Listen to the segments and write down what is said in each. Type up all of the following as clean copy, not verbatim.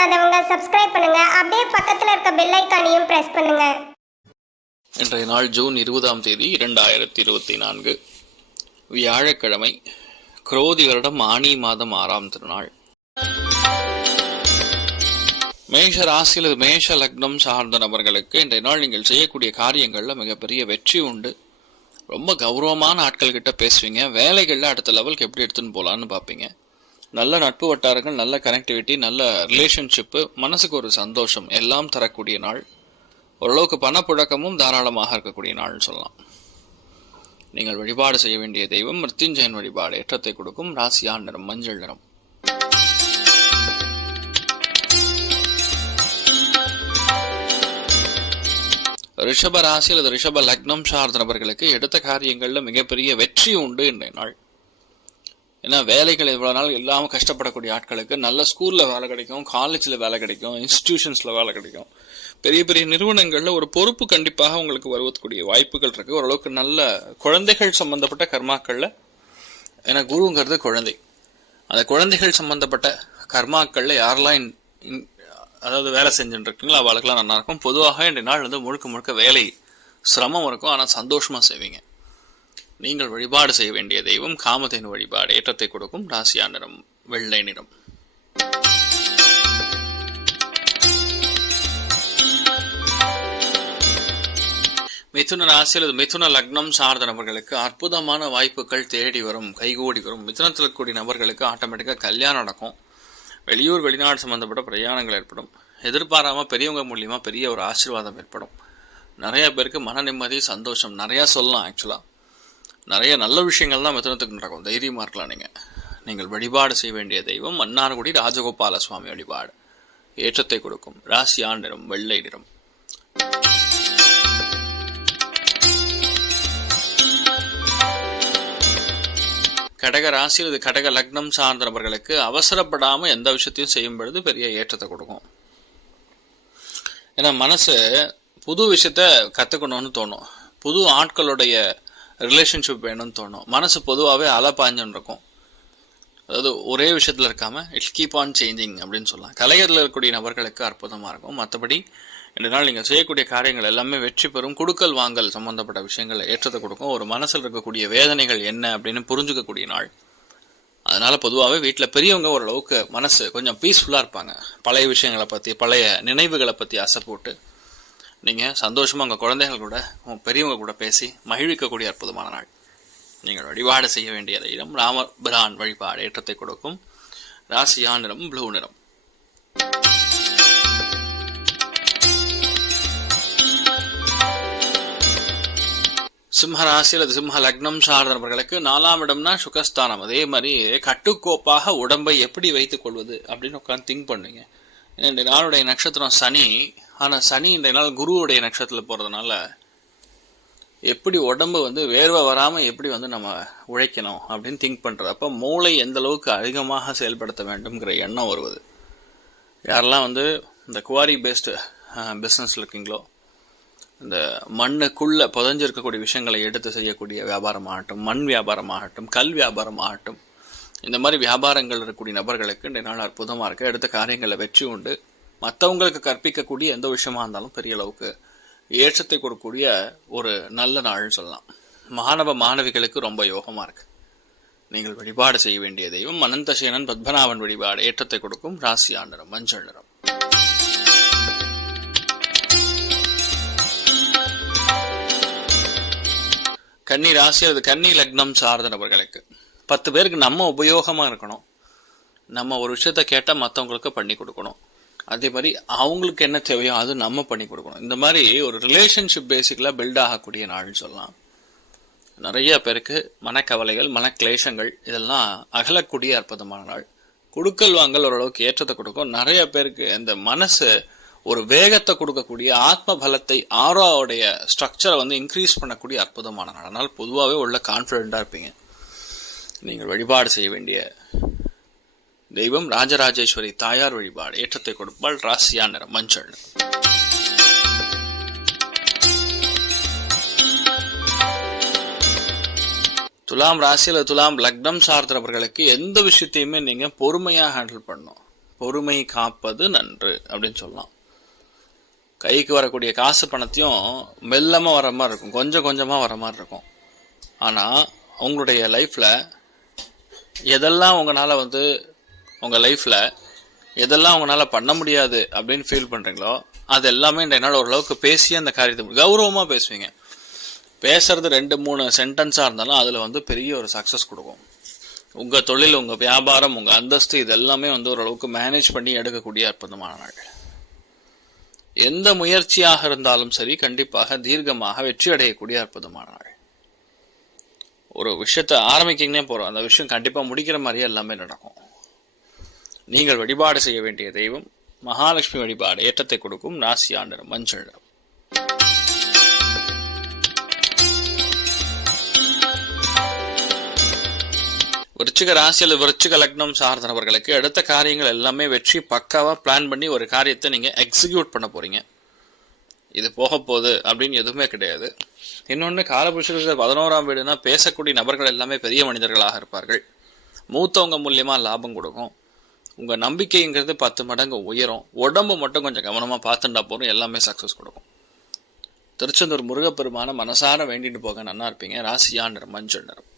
பண்ணாதவங்க சப்ஸ்கிரைப் பண்ணுங்க. அப்படியே பக்கத்துல இருக்க பெல் ஐகானையும் பிரஸ் பண்ணுங்க. இன்றைய நாள் ஜூன் 20ஆம் தேதி 2024 வியாழக்கிழமை, குரோதி வருடம் ஆனி மாதம் 6ஆம் திருநாள். மேஷ ராசி அல்லது மேஷ லக்னம் சார்ந்த நபர்களுக்கு இன்றைய நாள் நீங்கள் செய்யக்கூடிய காரியங்கள்ல மிகப்பெரிய வெற்றி உண்டு. ரொம்ப கௌரவமான ஆட்கள் கிட்ட பேசுவீங்க. வேலைகள்ல அடுத்த லெவலுக்கு எப்படி எடுத்துன்னு போலான்னு பார்ப்பீங்க. நல்ல நட்பு வட்டாரங்கள், நல்ல கனெக்டிவிட்டி, நல்ல ரிலேஷன்ஷிப்பு, மனசுக்கு ஒரு சந்தோஷம் எல்லாம் தரக்கூடிய நாள். ஓரளவுக்கு பணப்புழக்கமும் தாராளமாக இருக்கக்கூடிய நாள்னு சொல்லலாம். நீங்கள் வழிபாடு செய்ய வேண்டிய தெய்வம் மிருத்யுஞ்சயன் வழிபாடு. ஏற்றத்தை கொடுக்கும். ராசியான் நிறம் மஞ்சள் நிறம். ரிஷப ராசி அல்லது ரிஷப லக்னம் சார்ந்த நபர்களுக்கு எடுத்த காரியங்கள்ல மிகப்பெரிய வெற்றி உண்டு இன்றைய நாள். ஏன்னா வேலைகள் இவ்வளவு நாள் இல்லாமல் கஷ்டப்படக்கூடிய ஆட்களுக்கு நல்ல ஸ்கூல்ல வேலை கிடைக்கும், காலேஜ்ல வேலை கிடைக்கும், இன்ஸ்டிடியூஷன்ஸ்ல வேலை கிடைக்கும். பெரிய பெரிய நிறுவனங்கள்ல ஒரு பொறுப்பு கண்டிப்பாக உங்களுக்கு வருவதற்குரிய வாய்ப்புகள் இருக்கு. ஓரளவுக்கு நல்ல குழந்தைகள் சம்பந்தப்பட்ட கர்மாக்கள்ல, ஏன்னா குருங்கிறது குழந்தை, அந்த குழந்தைகள் சம்பந்தப்பட்ட கர்மாக்கள்ல யாரெல்லாம் அதாவது வேலை செஞ்சுட்டு இருக்கீங்களோ அவளுக்கெல்லாம் நல்லா இருக்கும். பொதுவாக இன்றைய நாள் முழுக்க முழுக்க வேலை சிரமம் இருக்கும், ஆனால் சந்தோஷமா செய்வீங்க. நீங்கள் வழிபாடு செய்ய வேண்டிய தெய்வம் காமதேனு வழிபாடு. ஏற்றத்தை கொடுக்கும். ராசியா நிறம் வெள்ளை நிறம். மிதுன ராசி அல்லது மிதுன லக்னம் சார்ந்த நபர்களுக்கு அற்புதமான வாய்ப்புகள் தேடி வரும், கைகூடி வரும். மிதுனத்தில் இருக்கக்கூடிய நபர்களுக்கு ஆட்டோமேட்டிக்காக கல்யாணம் நடக்கும். வெளியூர் வெளிநாடு சம்பந்தப்பட்ட பிரயாணங்கள் ஏற்படும். எதிர்பாராம பெரியவங்க மூலியமா பெரிய ஒரு ஆசீர்வாதம் ஏற்படும். நிறைய பேருக்கு மன நிம்மதி, சந்தோஷம் நிறைய சொல்லலாம். ஆக்சுவலா நிறைய நல்ல விஷயங்கள் தான் மிதுனத்துக்கு நடக்கும். தைரியமா இருக்கலாம். நீங்கள் வழிபாடு செய்ய வேண்டிய தெய்வம் மன்னார்குடி ராஜகோபால சுவாமி வழிபாடு. ஏற்றத்தை கொடுக்கும். ராசியான் நிறம் வெள்ளை நிறம். கடக ராசி அல்லது கடக லக்னம் சார்ந்த நபர்களுக்கு அவசரப்படாம எந்த விஷயத்தையும் செய்யும் பொழுது பெரிய ஏற்றத்தை கொடுக்கும். ஏன்னா மனசு புது விஷயத்த கத்துக்கணும்னு தோணும், புது ஆட்களுடைய ரிலேஷன்ஷிப் வேணும்னு தோணும். மனசு பொதுவாகவே அலப்பாஞ்சுன்னு இருக்கும். அதாவது ஒரே விஷயத்துல இருக்காம இட்ஸ் கீப் ஆன் சேஞ்சிங் அப்படின்னு சொல்லலாம். கலையத்தில் இருக்கக்கூடிய நபர்களுக்கு அற்புதமா இருக்கும். மற்றபடி இந்த நாள் நீங்கள் செய்யக்கூடிய காரியங்கள் எல்லாமே வெற்றி பெறும். குடுக்கல் வாங்கல் சம்பந்தப்பட்ட விஷயங்கள் ஏற்றத்தை கொடுக்கும். ஒரு மனசில் இருக்கக்கூடிய வேதனைகள் என்ன அப்படின்னு புரிஞ்சுக்கக்கூடிய நாள். அதனால பொதுவாகவே வீட்டில் பெரியவங்க ஓரளவுக்கு மனசு கொஞ்சம் பீஸ்ஃபுல்லாக இருப்பாங்க. பழைய விஷயங்களை பற்றி, பழைய நினைவுகளை பற்றி ஆசை போட்டு நீங்கள் சந்தோஷமாக உங்கள் குழந்தைகள் கூட, உங்கள் பெரியவங்க கூட பேசி மகிழ்விக்கக்கூடிய அற்புதமான நாள். நீங்கள் வழிபாடு செய்ய வேண்டிய தெய்வம் ராமபிரான் வழிபாடு. ஏற்றத்தை கொடுக்கும். ராசியா நிறம் ப்ளூ நிறம். சிம்ம ராசி அல்லது சிம்ம லக்னம் சார்ந்த நபர்களுக்கு 4ஆம் இடம்னா சுகஸ்தானம். அதே மாதிரி கட்டுக்கோப்பாக உடம்பை எப்படி வைத்துக் கொள்வது அப்படின்னு உட்காந்து திங்க் பண்ணுங்க. இந்த நாளுடைய நட்சத்திரம் சனி. ஆனால் சனி இந்த நாள் குருவுடைய நட்சத்திரத்தில் போகிறதுனால எப்படி உடம்பு வேர்வை வராமல் எப்படி நம்ம உழைக்கணும் அப்படின்னு திங்க் பண்ணுறது. அப்போ மூளை எந்த அளவுக்கு அதிகமாக செயல்படுத்த வேண்டும்ங்கிற எண்ணம் வருவது. யாரெல்லாம் இந்த குவாரி பேஸ்டு பிஸ்னஸில் இருக்கீங்களோ, இந்த மண்ணுக்குள்ள புதஞ்சிருக்கக்கூடிய விஷயங்களை எடுத்து செய்யக்கூடிய வியாபாரமாகட்டும், மண் வியாபாரமாகட்டும், கல் வியாபாரமாகட்டும், இந்த மாதிரி வியாபாரங்கள் இருக்கக்கூடிய நபர்களுக்கு இந்த நாள் அற்புதமாக இருக்கு. எடுத்த காரியங்களில் வெற்றி உண்டு. மற்றவங்களுக்கு கற்பிக்கக்கூடிய எந்த விஷயமா இருந்தாலும் பெரிய அளவுக்கு ஏற்றத்தை கொடுக்கக்கூடிய ஒரு நல்ல நாள்னு சொல்லலாம். மாணவ மாணவிகளுக்கு ரொம்ப யோகமாக இருக்கு. நீங்கள் வழிபாடு செய்ய வேண்டிய தெய்வம் அனந்தசேனன் பத்மநாபன் வழிபாடு. ஏற்றத்தை கொடுக்கும். ராசியா நிறம் மஞ்சள் நிறம். கன்னி ராசி அல்லது கன்னி லக்னம் சார்ந்த நபர்களுக்கு 10 பேருக்கு நம்ம உபயோகமா இருக்கணும். நம்ம ஒரு விஷயத்த கேட்டால் மற்றவங்களுக்கு பண்ணி கொடுக்கணும். அதே மாதிரி அவங்களுக்கு என்ன தேவையோ அது நம்ம பண்ணி கொடுக்கணும். இந்த மாதிரி ஒரு ரிலேஷன்ஷிப் பேசிக்கலா பில்ட் ஆகக்கூடிய நாள்னு சொல்லலாம். நிறைய பேருக்கு மனக்கவலைகள், மனக்லேஷங்கள் இதெல்லாம் அகலக்கூடிய அற்புதமான நாள். குடுக்கல் வாங்கல் ஓரளவுக்கு ஏற்றத்தை கொடுக்கும். நிறைய பேருக்கு இந்த மனசு ஒரு வேகத்தை கொடுக்கக்கூடிய, ஆத்ம பலத்தை, ஆரோடைய ஸ்ட்ரக்சரை இன்க்ரீஸ் பண்ணக்கூடிய அற்புதமான நாள். அதனால் பொதுவாகவே உள்ள கான்ஃபிடென்ட்டாக இருப்பீங்க. நீங்கள் வழிபாடு செய்ய வேண்டிய தெய்வம் ராஜராஜேஸ்வரி தாயார் வழிபாடு. ஏற்றத்தை கொடுப்பால். ராசியா நிறம் மஞ்சள். துலாம் ராசியில் துலாம் லக்னம் சார்ந்தவர்களுக்கு எந்த விஷயத்தையுமே நீங்கள் பொறுமையாக ஹேண்டில் பண்ணணும். பொறுமை காப்பது நன்று அப்படின்னு சொல்லலாம். கைக்கு வரக்கூடிய காசு பணத்தையும் மெல்லமாக வர மாதிரி இருக்கும், கொஞ்சம் கொஞ்சமாக வர மாதிரி இருக்கும். ஆனால் உங்களுடைய லைஃப்பில் எதெல்லாம் உங்களால் உங்கள் லைஃப்பில் எதெல்லாம் உங்களால் பண்ண முடியாது அப்படின்னு ஃபீல் பண்ணுறீங்களோ அது எல்லாமே என்னால் ஓரளவுக்கு பேசி அந்த காரியத்தை கௌரவமாக பேசுவீங்க. பேசுறது 2-3 சென்டென்ஸாக இருந்தாலும் அதில் பெரிய ஒரு சக்ஸஸ் கொடுக்கும். உங்கள் தொழில், உங்கள் வியாபாரம், உங்கள் அந்தஸ்து இது எல்லாமே ஓரளவுக்கு மேனேஜ் பண்ணி எடுக்கக்கூடிய அற்புதமான நாள். எந்த முயற்சியாக இருந்தாலும் சரி கண்டிப்பாக தீர்க்கமாக வெற்றி அடையக்கூடிய அற்புதமான நாள். ஒரு விஷயத்தை ஆரம்பிக்கிங்கன்னே போகிறோம், அந்த விஷயம் கண்டிப்பாக முடிக்கிற மாதிரியே எல்லாமே நடக்கும். நீங்கள் வழிபாடு செய்ய வேண்டிய தெய்வம் மகாலட்சுமி வழிபாடு. ஏற்றத்தை கொடுக்கும் ராசியா நிறம் மஞ்சள் நிறம். விருச்சிக ராசி அல்லது விருச்சிக லக்னம் சார்ந்த நபர்களுக்கு எடுத்த காரியங்கள் எல்லாமே வெற்றி பக்காவா பிளான் பண்ணி ஒரு காரியத்தை நீங்க எக்ஸிக்யூட் பண்ண போறீங்க. இது போக போகுது அப்படின்னு எதுவுமே கிடையாது. இன்னொன்று, காலபுருஷ 11ஆம் வீடுனா பேசக்கூடிய நபர்கள் எல்லாமே பெரிய மனிதர்களாக இருப்பார்கள். மூத்தவங்க மூலியமா லாபம் கொடுக்கும். உங்க நம்பிக்கைங்கிறது 10 மடங்கு உயரும். உடம்பு மட்டும் கொஞ்சம் கவனமா பார்த்துட்டா போறோம், எல்லாமே சக்சஸ் கொடுக்கும். திருச்செந்தூர் முருகப்பெருமான மனசார வேண்டிட்டு போக நல்லா இருப்பீங்க. ராசியா நிறம் மஞ்சள் நிறம்.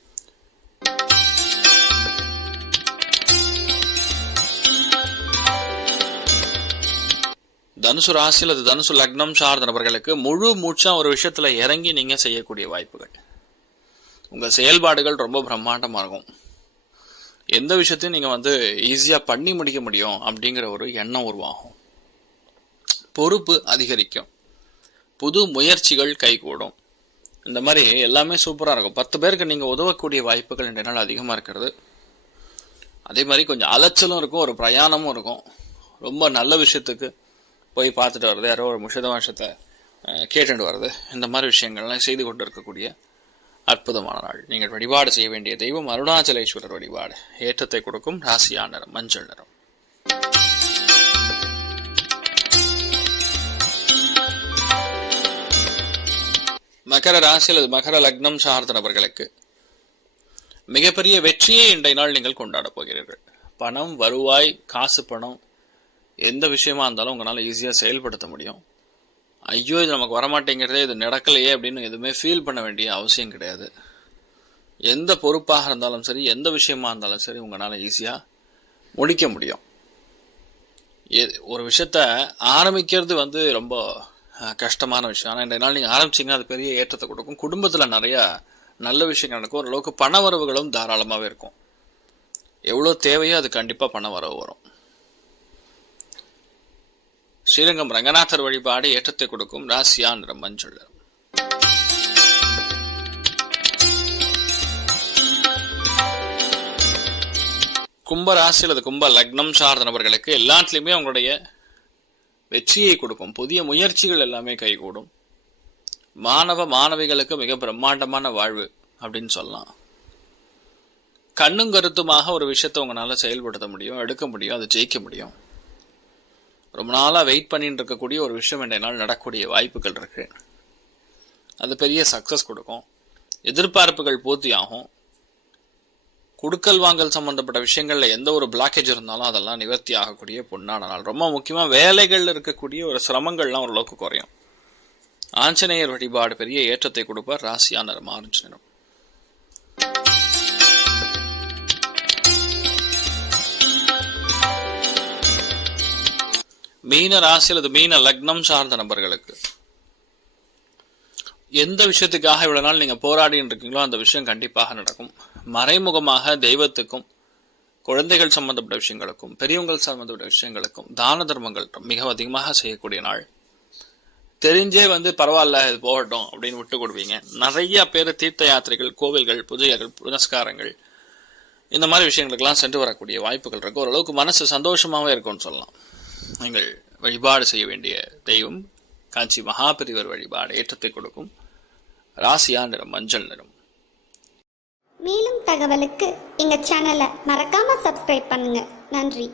தனுசு ராசி அல்லது தனுசு லக்னம் சார்ந்த நபர்களுக்கு முழு மூச்சா ஒரு விஷயத்துல இறங்கி நீங்க செய்யக்கூடிய வாய்ப்புகள். உங்க செயல்பாடுகள் ரொம்ப பிரம்மாண்டமா இருக்கும். எந்த விஷயத்தையும் நீங்க ஈஸியா பண்ணி முடிக்க முடியும் அப்படிங்கிற ஒரு எண்ணம் உருவாகும். பொறுப்பு அதிகரிக்கும். புது முயற்சிகள் கைகூடும். இந்த மாதிரி எல்லாமே சூப்பரா இருக்கும். 10 பேருக்கு நீங்க உதவக்கூடிய வாய்ப்புகள் இன்றைய நாள் அதிகமா இருக்கிறது. அதே மாதிரி கொஞ்சம் அலைச்சலும் இருக்கும், ஒரு பிரயாணமும் இருக்கும். ரொம்ப நல்ல விஷயத்துக்கு போய் பார்த்துட்டு வர்றது, யாரோ ஒரு முஷத வருஷத்தை கேட்டுட்டு வர்றது, இந்த மாதிரி விஷயங்கள்லாம் செய்து கொண்டு இருக்கக்கூடிய அற்புதமான நாள். நீங்கள் வழிபாடு செய்ய வேண்டிய தெய்வம் அருணாச்சலேஸ்வரர் வழிபாடு. ஏற்றத்தை கொடுக்கும் ராசியா நிறம் மஞ்சள் நிறம். மகர ராசி அல்லது மகர லக்னம் சார்ந்த நபர்களுக்கு மிகப்பெரிய வெற்றியை இன்றைய நாள் நீங்கள் கொண்டாட போகிறீர்கள். பணம், வருவாய், காசு பணம், எந்த விஷயமா இருந்தாலும் உங்களால் ஈஸியாக செயல்படுத்த முடியும். ஐயோ இது நமக்கு வரமாட்டேங்கிறதே, இது நடக்கலையே அப்படின்னு எதுவுமே ஃபீல் பண்ண வேண்டிய அவசியம் கிடையாது. எந்த பொறுப்பாக இருந்தாலும் சரி, எந்த விஷயமா இருந்தாலும் சரி உங்களால் ஈஸியாக முடிக்க முடியும். ஒரு விஷயத்த ஆரம்பிக்கிறது ரொம்ப கஷ்டமான விஷயம். ஆனால் இன்றைய நாள் நீங்கள் ஆரம்பிச்சிங்கன்னா அது பெரிய ஏற்றத்தை கொடுக்கும். குடும்பத்தில் நிறையா நல்ல விஷயங்கள் நடக்கும். ஓரளவுக்கு பண வரவுகளும் தாராளமாகவே இருக்கும். எவ்வளோ தேவையோ அது கண்டிப்பாக பண வரவு வரும். ஸ்ரீரங்கம் ரங்கநாதர் வழிபாடு ஏற்றத்தை கொடுக்கும் ராசியா நிறம் மஞ்சள். கும்ப ராசி அல்லது கும்ப லக்னம் சார்ந்த நபர்களுக்கு எல்லாத்துலேயுமே உங்களுடைய வெற்றியை கொடுக்கும். புதிய முயற்சிகள் எல்லாமே கைகூடும். மாணவ மாணவிகளுக்கு மிக பிரம்மாண்டமான வாழ்வு அப்படின்னு சொல்லலாம். கண்ணும் கருத்துமாக ஒரு விஷயத்தை உங்களால் செயல்படுத்த முடியும், எடுக்க முடியும், அதை ஜெயிக்க முடியும். ரொம்ப நாளாக வெயிட் பண்ணிட்டு இருக்கக்கூடிய ஒரு விஷயம் இன்றைய நாள் நடக்கக்கூடிய வாய்ப்புகள் இருக்கு. அது பெரிய சக்சஸ் கொடுக்கும். எதிர்பார்ப்புகள் பூர்த்தியாகும். குடுக்கல் வாங்கல் சம்பந்தப்பட்ட விஷயங்கள்ல எந்த ஒரு பிளாக்கேஜ் இருந்தாலும் அதெல்லாம் நிவர்த்தி ஆகக்கூடிய பொன்னான நாள். ரொம்ப முக்கியமா வேலைகள்ல இருக்கக்கூடிய ஒரு சிரமங்கள்லாம் ஓரளவுக்கு குறையும். ஆஞ்சநேயர் வழிபாடு பெரிய ஏற்றத்தை கொடுப்பார். ராசியா நிறம் ஆரஞ்சு நிறம். மீன ராசி அல்லது மீன லக்னம் சார்ந்த நபர்களுக்கு எந்த விஷயத்துக்காக இவ்வளவு நாள் நீங்க போராடின்னு இருக்கீங்களோ அந்த விஷயம் கண்டிப்பாக நடக்கும். மறைமுகமாக தெய்வத்துக்கும், குழந்தைகள் சம்பந்தப்பட்ட விஷயங்களுக்கும், பெரியவங்கள் சம்பந்தப்பட்ட விஷயங்களுக்கும் தான தர்மங்கள் மிக அதிகமாக செய்யக்கூடிய நாள். தெரிஞ்சே பரவாயில்ல இது போகட்டும் அப்படின்னு விட்டு கொடுப்பீங்க. நிறைய பேர் தீர்த்த யாத்திரைகள், கோவில்கள், பூஜைகள், புனஸ்காரங்கள் இந்த மாதிரி விஷயங்களுக்கெல்லாம் சென்று வரக்கூடிய வாய்ப்புகள் இருக்கு. ஓரளவுக்கு மனசு சந்தோஷமாவே இருக்கும்னு சொல்லலாம். நீங்கள் வழிபாடு செய்ய வேண்டிய தெய்வம் காஞ்சி மகாபெரிவர் வழிபாடு ஏற்றத்தை கொடுக்கும் ராசியா நிறம் மஞ்சள் நிறம். மேலும் தகவலுக்கு எங்க சேனலை மறக்காம சப்ஸ்கிரைப் பண்ணுங்க. நன்றி.